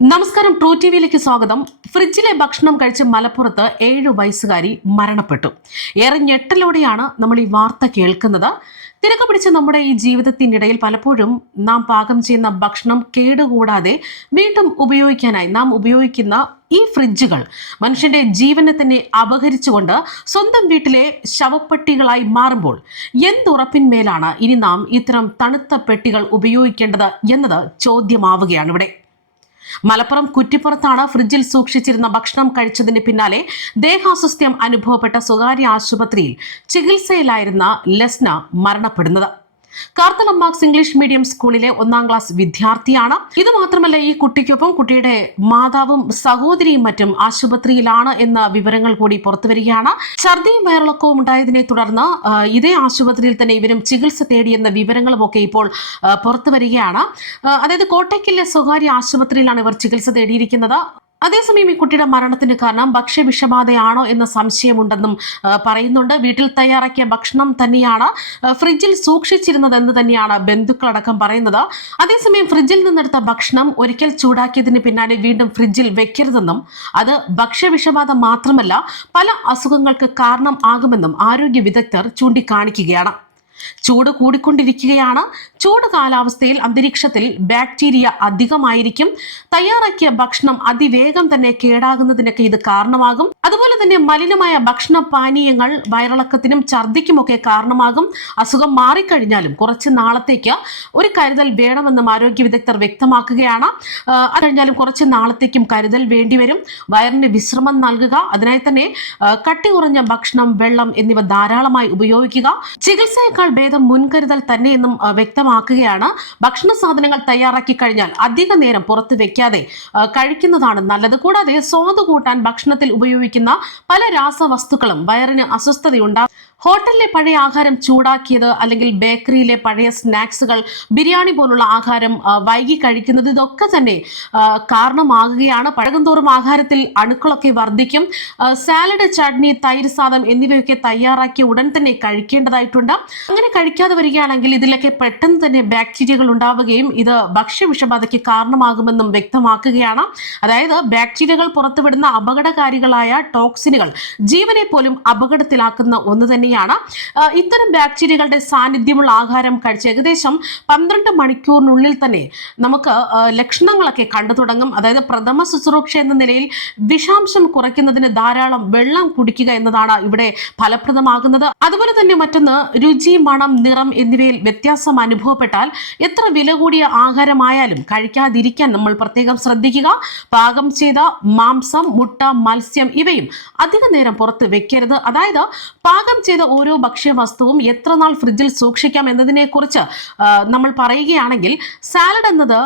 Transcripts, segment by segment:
നമസ്കാരം, true T വിയിലേക്ക് സ്വാഗതം. ഫ്രിഡ്ജിലെ ഭക്ഷണം കഴിച്ച് മലപ്പുറത്ത് 7 വയസ്സുകാരി മരണപ്പെട്ടു. ഏറെ ഞെട്ടലോടെയാണ് നമ്മൾ ഈ വാർത്ത കേൾക്കുന്നത്. തിരക്ക് പിടിച്ച നമ്മുടെ ഈ ജീവിതത്തിനിടയിൽ പലപ്പോഴും നാം പാകം ചെയ്യുന്ന ഭക്ഷണം കേടുകൂടാതെ വീണ്ടും ഉപയോഗിക്കാനായി നാം ഉപയോഗിക്കുന്ന ഈ ഫ്രിഡ്ജുകൾ മനുഷ്യന്റെ ജീവനെ തന്നെ അപഹരിച്ചുകൊണ്ട് സ്വന്തം വീട്ടിലെ ശവപ്പെട്ടികളായി മാറുമ്പോൾ എന്തുറപ്പിന്മേലാണ് ഇനി നാം ഇത്തരം തണുത്ത പെട്ടികൾ ഉപയോഗിക്കേണ്ടത് എന്നത് ചോദ്യമാവുകയാണ് ഇവിടെ. മലപ്പുറം കുറ്റിപ്പുറത്താണ് ഫ്രിഡ്ജിൽ സൂക്ഷിച്ചിരുന്ന ഭക്ഷണം കഴിച്ചതിന് പിന്നാലെ ദേഹാസ്വസ്ഥ്യം അനുഭവപ്പെട്ട സ്വകാര്യ ആശുപത്രിയിൽ ചികിത്സയിലായിരുന്ന ലസ്ന മരണപ്പെടുന്നത്. കാർത്തലമ്മാക്സ് ഇംഗ്ലീഷ് മീഡിയം സ്കൂളിലെ 1ാം ക്ലാസ് വിദ്യാർത്ഥിയാണ്. ഇത് മാത്രമല്ല, ഈ കുട്ടിക്കൊപ്പം കുട്ടിയുടെ മാതാവും സഹോദരിയും മറ്റും ആശുപത്രിയിലാണ് എന്ന വിവരങ്ങൾ കൂടി പുറത്തുവരികയാണ്. ഛർദിയും വയറിളക്കവും ഉണ്ടായതിനെ തുടർന്ന് ഇതേ ആശുപത്രിയിൽ തന്നെ ഇവരും ചികിത്സ തേടിയെന്ന വിവരങ്ങളുമൊക്കെ ഇപ്പോൾ പുറത്തുവരികയാണ്. അതായത് കോട്ടയ്ക്കലിലെ സ്വകാര്യ ആശുപത്രിയിലാണ് ഇവർ ചികിത്സ തേടിയിരിക്കുന്നത്. അതേസമയം ഈ കുട്ടിയുടെ മരണത്തിന് കാരണം ഭക്ഷ്യവിഷബാധയാണോ എന്ന സംശയമുണ്ടെന്നും പറയുന്നുണ്ട്. വീട്ടിൽ തയ്യാറാക്കിയ ഭക്ഷണം തന്നെയാണ് ഫ്രിഡ്ജിൽ സൂക്ഷിച്ചിരുന്നതെന്ന് തന്നെയാണ് ബന്ധുക്കളടക്കം പറയുന്നത്. അതേസമയം ഫ്രിഡ്ജിൽ നിന്നെടുത്ത ഭക്ഷണം ഒരിക്കൽ ചൂടാക്കിയതിന് പിന്നാലെ വീണ്ടും ഫ്രിഡ്ജിൽ വെക്കരുതെന്നും അത് ഭക്ഷ്യവിഷബാധ മാത്രമല്ല പല അസുഖങ്ങൾക്ക് കാരണം ആകുമെന്നും ആരോഗ്യ വിദഗ്ധർ ചൂണ്ടിക്കാണിക്കുകയാണ്. ചൂട് കൂടിക്കൊണ്ടിരിക്കുകയാണ്. ചൂട് കാലാവസ്ഥയിൽ അന്തരീക്ഷത്തിൽ ബാക്ടീരിയ അധികമായിരിക്കും. തയ്യാറാക്കിയ ഭക്ഷണം അതിവേഗം തന്നെ കേടാകുന്നതിനൊക്കെ ഇത് കാരണമാകും. അതുപോലെ തന്നെ മലിനമായ ഭക്ഷണ പാനീയങ്ങൾ വയറിളക്കത്തിനും ഛർദിക്കുമൊക്കെ കാരണമാകും. അസുഖം മാറിക്കഴിഞ്ഞാലും കുറച്ച് നാളത്തേക്ക് ഒരു കരുതൽ വേണമെന്നും ആരോഗ്യ വിദഗ്ധർ വ്യക്തമാക്കുകയാണ്. അത് കഴിഞ്ഞാലും കുറച്ച് നാളത്തേക്കും കരുതൽ വേണ്ടിവരും. വയറിന് വിശ്രമം നൽകുക, അതിനായി തന്നെ കട്ടി കുറഞ്ഞ ഭക്ഷണം, വെള്ളം എന്നിവ ധാരാളമായി ഉപയോഗിക്കുക. ചികിത്സയേക്കാൾ ഭേദം മുൻകരുതൽ തന്നെയെന്നും വ്യക്തമാക്കുകയാണ്. ഭക്ഷണ സാധനങ്ങൾ തയ്യാറാക്കി കഴിഞ്ഞാൽ അധിക നേരം പുറത്ത് വെക്കാതെ കഴിക്കുന്നതാണ് നല്ലത്. കൂടാതെ സ്വാദ് കൂട്ടാൻ ഭക്ഷണത്തിൽ ഉപയോഗിക്കുന്ന പല രാസവസ്തുക്കളും വയറിന് അസ്വസ്ഥതയുണ്ടാകും. ഹോട്ടലിലെ പഴയ ആഹാരം ചൂടാക്കിയത്, അല്ലെങ്കിൽ ബേക്കറിയിലെ പഴയ സ്നാക്സുകൾ, ബിരിയാണി പോലുള്ള ആഹാരം വൈകി കഴിക്കുന്നത്, ഇതൊക്കെ തന്നെ കാരണമാകുകയാണ്. പഴകുന്തോറും ആഹാരത്തിൽ അണുക്കളൊക്കെ വർദ്ധിക്കും. സാലഡ്, ചട്നി, തൈര് സാദം എന്നിവയൊക്കെ തയ്യാറാക്കി ഉടൻ തന്നെ കഴിക്കേണ്ടതായിട്ടുണ്ട്. അങ്ങനെ കഴിക്കാതെ വരികയാണെങ്കിൽ ഇതിലൊക്കെ പെട്ടെന്ന് തന്നെ ബാക്ടീരിയകൾ ഉണ്ടാവുകയും ഇത് ഭക്ഷ്യവിഷബാധയ്ക്ക് കാരണമാകുമെന്നും വ്യക്തമാക്കുകയാണ്. അതായത് ബാക്ടീരിയകൾ പുറത്തുവിടുന്ന അപകടകാരികളായ ടോക്സിനുകൾ ജീവനെ പോലും അപകടത്തിലാക്കുന്ന ഒന്ന് തന്നെ. ഇത്തരം ബാക്ടീരിയകളുടെ സാന്നിധ്യമുള്ള ആഹാരം കഴിച്ച് ഏകദേശം 12 മണിക്കൂറിനുള്ളിൽ തന്നെ നമുക്ക് ലക്ഷണങ്ങളൊക്കെ കണ്ടു തുടങ്ങും. അതായത് പ്രഥമ ശുശ്രൂഷ എന്ന നിലയിൽ വിഷാംശം കുറയ്ക്കുന്നതിന് ധാരാളം വെള്ളം കുടിക്കുക എന്നതാണ് ഇവിടെ ഫലപ്രദമാകുന്നത്. അതുപോലെ തന്നെ മറ്റൊന്ന്, രുചി, മണം, നിറം എന്നിവയിൽ വ്യത്യാസം അനുഭവപ്പെട്ടാൽ എത്ര വില കൂടിയ ആഹാരമായാലും കഴിക്കാതിരിക്കാൻ നമ്മൾ പ്രത്യേകം ശ്രദ്ധിക്കുക. പാകം ചെയ്ത മാംസം, മുട്ട, മത്സ്യം ഇവയും അധിക നേരം പുറത്ത് വെക്കരുത്. അതായത് പാകം ചെയ്ത ഓരോ ഭക്ഷ്യവസ്തുവും എത്ര നാൾ ഫ്രിഡ്ജിൽ സൂക്ഷിക്കാം എന്നതിനെ കുറിച്ച് നമ്മൾ പറയുകയാണെങ്കിൽ, സാലഡ് എന്നത്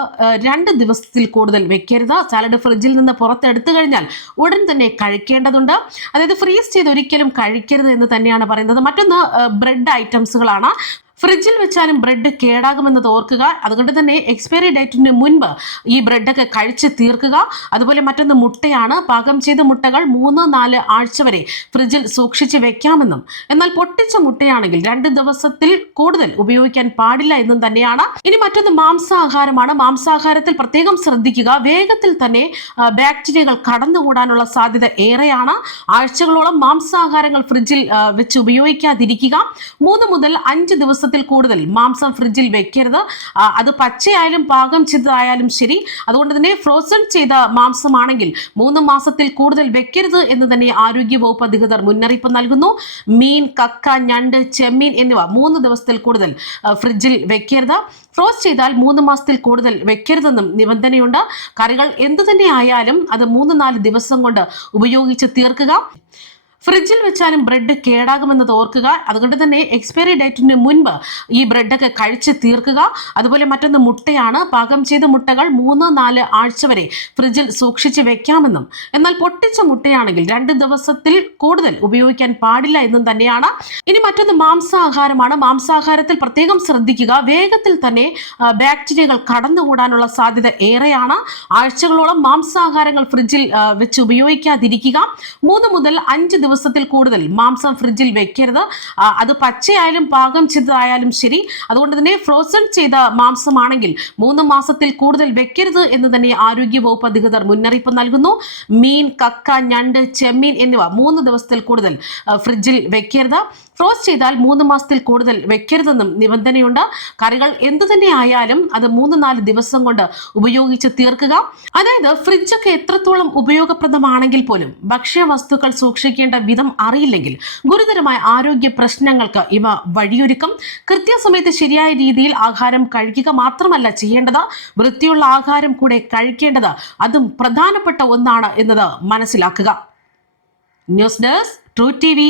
2 ദിവസത്തിൽ കൂടുതൽ വെക്കരുത്. സാലഡ് ഫ്രിഡ്ജിൽ നിന്ന് പുറത്തെടുത്തു കഴിഞ്ഞാൽ ഉടൻ തന്നെ കഴിക്കേണ്ടതുണ്ട്. അതായത് ഫ്രീസ് ചെയ്ത് ഒരിക്കലും കഴിക്കരുത് എന്ന് തന്നെയാണ് പറയുന്നത്. മറ്റൊന്ന് ബ്രെഡ് ഐറ്റംസുകളാണ്. ഫ്രിഡ്ജിൽ വെച്ചാലും ബ്രെഡ് കേടാകുമെന്നത് ഓർക്കുക. അതുകൊണ്ട് തന്നെ എക്സ്പയറി ഡേറ്റിന് മുൻപ് ഈ ബ്രെഡൊക്കെ കഴിച്ച് തീർക്കുക. അതുപോലെ മറ്റൊന്ന് മുട്ടയാണ്. പാകം ചെയ്ത മുട്ടകൾ 3-4 ആഴ്ച വരെ ഫ്രിഡ്ജിൽ സൂക്ഷിച്ച് വെക്കാമെന്നും എന്നാൽ പൊട്ടിച്ച മുട്ടയാണെങ്കിൽ 2 ദിവസത്തിൽ കൂടുതൽ ഉപയോഗിക്കാൻ പാടില്ല എന്നും തന്നെയാണ്. ഇനി മറ്റൊന്ന് മാംസാഹാരമാണ്. മാംസാഹാരത്തിൽ പ്രത്യേകം ശ്രദ്ധിക്കുക. വേഗത്തിൽ തന്നെ ബാക്ടീരിയകൾ കടന്നുകൂടാനുള്ള സാധ്യത ഏറെയാണ്. ആഴ്ചകളോളം മാംസാഹാരങ്ങൾ ഫ്രിഡ്ജിൽ വെച്ച് ഉപയോഗിക്കാതിരിക്കുക. 3 മുതൽ 5 ദിവസത്തിൽ കൂടുതൽ മാംസം ഫ്രിഡ്ജിൽ വെക്കരുത്. അത് പച്ചയായാലും പാകം ചെയ്തതായാലും ശരി. അതുകൊണ്ട് തന്നെ ഫ്രോസൺ ചെയ്ത മാംസമാണെങ്കിൽ 3 മാസത്തിൽ കൂടുതൽ വെക്കരുത് എന്ന് തന്നെ ആരോഗ്യ വകുപ്പ് അധികൃതർ മുന്നറിയിപ്പ് നൽകുന്നു. മീൻ, കക്ക, ഞണ്ട്, ചെമ്മീൻ എന്നിവ 3 ദിവസത്തിൽ കൂടുതൽ ഫ്രിഡ്ജിൽ വെക്കരുത്. ഫ്രോസ് ചെയ്താൽ 3 മാസത്തിൽ കൂടുതൽ വെക്കരുതെന്നും നിബന്ധനയുണ്ട്. കറികൾ എന്തു തന്നെ ആയാലും അത് 3-4 ദിവസം കൊണ്ട് ഉപയോഗിച്ച് തീർക്കുക. ഫ്രിഡ്ജിൽ വെച്ചാലും ബ്രെഡ് കേടാകുമെന്നത് ഓർക്കുക. അതുകൊണ്ട് തന്നെ എക്സ്പയറി ഡേറ്റിന് മുൻപ് ഈ ബ്രെഡൊക്കെ കഴിച്ച് തീർക്കുക. അതുപോലെ മറ്റൊന്ന് മുട്ടയാണ്. പാകം ചെയ്ത മുട്ടകൾ 3-4 ആഴ്ച വരെ ഫ്രിഡ്ജിൽ സൂക്ഷിച്ച് വെക്കാമെന്നും എന്നാൽ പൊട്ടിച്ച മുട്ടയാണെങ്കിൽ 2 ദിവസത്തിൽ കൂടുതൽ ഉപയോഗിക്കാൻ പാടില്ല എന്നും തന്നെയാണ്. ഇനി മറ്റൊന്ന് മാംസാഹാരമാണ്. മാംസാഹാരത്തിൽ പ്രത്യേകം ശ്രദ്ധിക്കുക. വേഗത്തിൽ തന്നെ ബാക്ടീരിയകൾ കടന്നുകൂടാനുള്ള സാധ്യത ഏറെയാണ്. ആഴ്ചകളോളം മാംസാഹാരങ്ങൾ ഫ്രിഡ്ജിൽ വെച്ച് ഉപയോഗിക്കാതിരിക്കുക. 3 മുതൽ 5 ദിവസം ദിവസത്തിൽ കൂടുതൽ മാംസം ഫ്രിഡ്ജിൽ വെക്കരുത്. അത് പച്ചയായാലും പാകം ചെയ്തതായാലും ശരി. അതുകൊണ്ട് തന്നെ ഫ്രോസൺ ചെയ്ത മാംസമാണെങ്കിൽ 3 മാസത്തിൽ കൂടുതൽ വെക്കരുത് എന്ന് തന്നെ ആരോഗ്യവകുപ്പ് അധികൃതർ മുന്നറിയിപ്പ് നൽകുന്നു. മീൻ, കക്ക, ഞണ്ട്, ചെമ്മീൻ എന്നിവ 3 ദിവസത്തിൽ കൂടുതൽ ഫ്രിഡ്ജിൽ വെക്കരുത്. ഫ്രോസ് ചെയ്താൽ 3 മാസത്തിൽ കൂടുതൽ വെക്കരുതെന്നും നിബന്ധനയുണ്ട്. കറികൾ എന്തു തന്നെ ആയാലും അത് 3-4 ദിവസം കൊണ്ട് ഉപയോഗിച്ച് തീർക്കുക. അതായത് ഫ്രിഡ്ജൊക്കെ എത്രത്തോളം ഉപയോഗപ്രദമാണെങ്കിൽ പോലും ഭക്ഷ്യവസ്തുക്കൾ സൂക്ഷിക്കേണ്ട വിധം അറിയില്ലെങ്കിൽ ഗുരുതരമായ ആരോഗ്യ പ്രശ്നങ്ങൾക്ക് ഇവ വഴിയൊരുക്കും. കൃത്യസമയത്ത് ശരിയായ രീതിയിൽ ആഹാരം കഴിക്കുക മാത്രമല്ല ചെയ്യേണ്ടത്, വൃത്തിയുള്ള ആഹാരം കൂടെ കഴിക്കേണ്ടത് അതും പ്രധാനപ്പെട്ട ഒന്നാണ് എന്നത് മനസ്സിലാക്കുക. News desk true TV.